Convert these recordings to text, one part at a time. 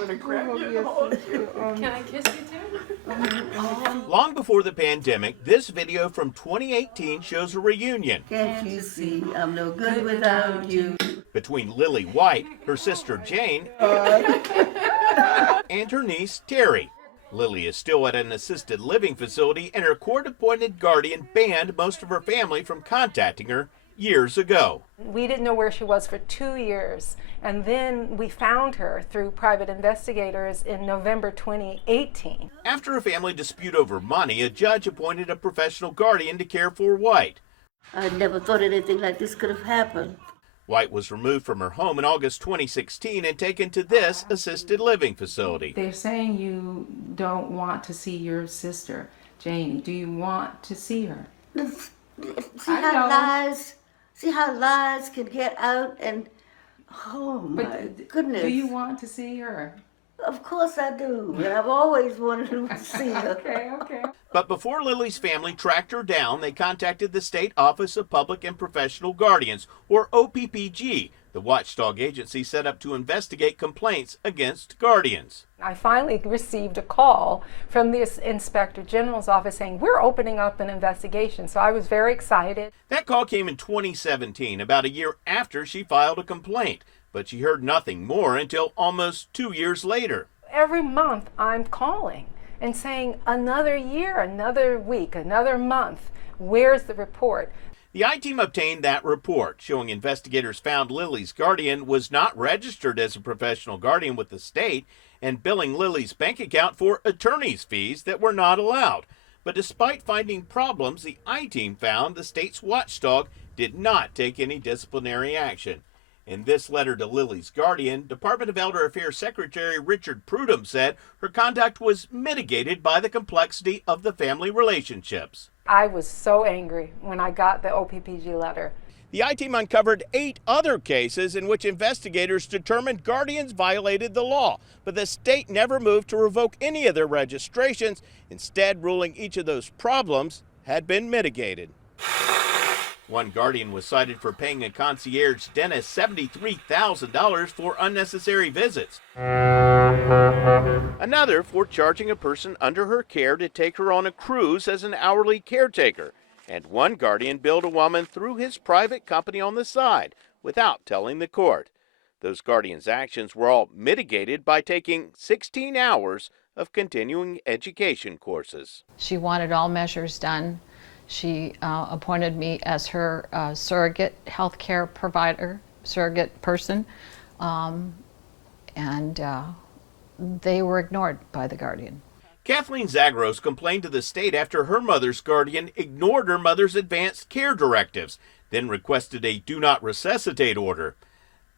gonna grab you and hold you. Can I kiss you too? Long before the pandemic, this video from 2018 shows a reunion Can't you see I'm no good without you? between Lily White, her sister Jane, and her niece Terry. Lily is still at an assisted living facility, and her court-appointed guardian banned most of her family from contacting her years ago. We didn't know where she was for 2 years, and then we found her through private investigators in November 2018. After a family dispute over money, a judge appointed a professional guardian to care for White. I never thought anything like this could have happened. White was removed from her home in August 2016 and taken to this assisted living facility. They're saying you don't want to see your sister, Janie. Do you want to see her? See how lies can get out, and oh my goodness. Do you want to see her? Of course I do, and I've always wanted to see her. Okay. But before Lily's family tracked her down, they contacted the State Office of Public and Professional Guardians, or OPPG, the watchdog agency set up to investigate complaints against guardians. I finally received a call from the Inspector General's office saying, we're opening up an investigation. So I was very excited. That call came in 2017, about a year after she filed a complaint, but she heard nothing more until almost 2 years later. Every month I'm calling and saying, another year, another week, another month, where's the report? The I-Team obtained that report, showing investigators found Lily's guardian was not registered as a professional guardian with the state and billing Lily's bank account for attorney's fees that were not allowed. But despite finding problems, the I-Team found the state's watchdog did not take any disciplinary action. In this letter to Lily's guardian, Department of Elder Affairs Secretary Richard Prudhomme said her conduct was mitigated by the complexity of the family relationships. I was so angry when I got the OPPG letter. The I-Team uncovered 8 other cases in which investigators determined guardians violated the law, but the state never moved to revoke any of their registrations, instead ruling each of those problems had been mitigated. One guardian was cited for paying a concierge dentist $73,000 for unnecessary visits. Another for charging a person under her care to take her on a cruise as an hourly caretaker. And one guardian billed a woman through his private company on the side without telling the court. Those guardians' actions were all mitigated by taking 16 hours of continuing education courses. She wanted all measures done. She appointed me as her surrogate healthcare provider, surrogate person, and they were ignored by the guardian. Kathleen Zagros complained to the state after her mother's guardian ignored her mother's advanced care directives, then requested a do not resuscitate order.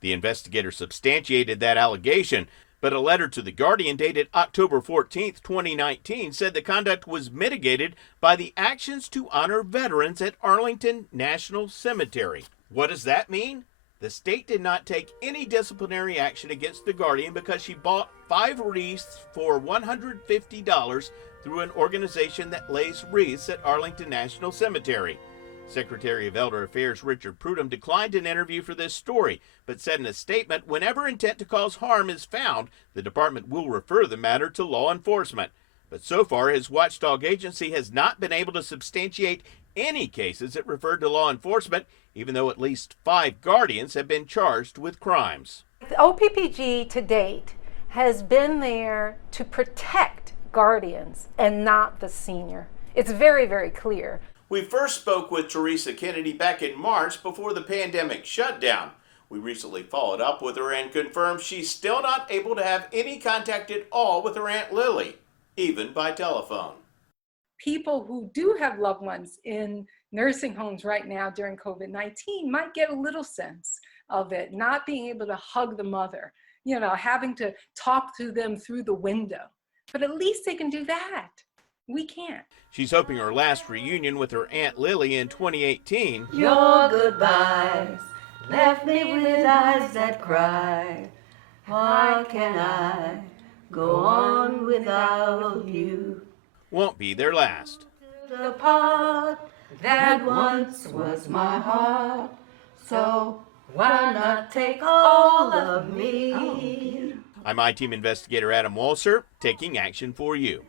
The investigator substantiated that allegation, but a letter to the guardian dated October 14, 2019 said the conduct was mitigated by the actions to honor veterans at Arlington National Cemetery. What does that mean? The state did not take any disciplinary action against the guardian because she bought 5 wreaths for $150 through an organization that lays wreaths at Arlington National Cemetery. Secretary of Elder Affairs Richard Prudhomme declined an interview for this story, but said in a statement, whenever intent to cause harm is found, the department will refer the matter to law enforcement. But so far, his watchdog agency has not been able to substantiate any cases that referred to law enforcement, even though at least 5 guardians have been charged with crimes. The OPPG to date has been there to protect guardians and not the senior. It's very, very clear. We first spoke with Teresa Kennedy back in March before the pandemic shutdown. We recently followed up with her and confirmed she's still not able to have any contact at all with her Aunt Lily, even by telephone. People who do have loved ones in nursing homes right now during COVID-19 might get a little sense of it, not being able to hug the mother, having to talk to them through the window. But at least they can do that. We can't. She's hoping her last reunion with her Aunt Lily in 2018. Your goodbyes left me with eyes that cry. Why can I go on without you? Won't be their last. The part that once was my heart, so why not take all of me? I'm I-Team investigator Adam Walser, taking action for you.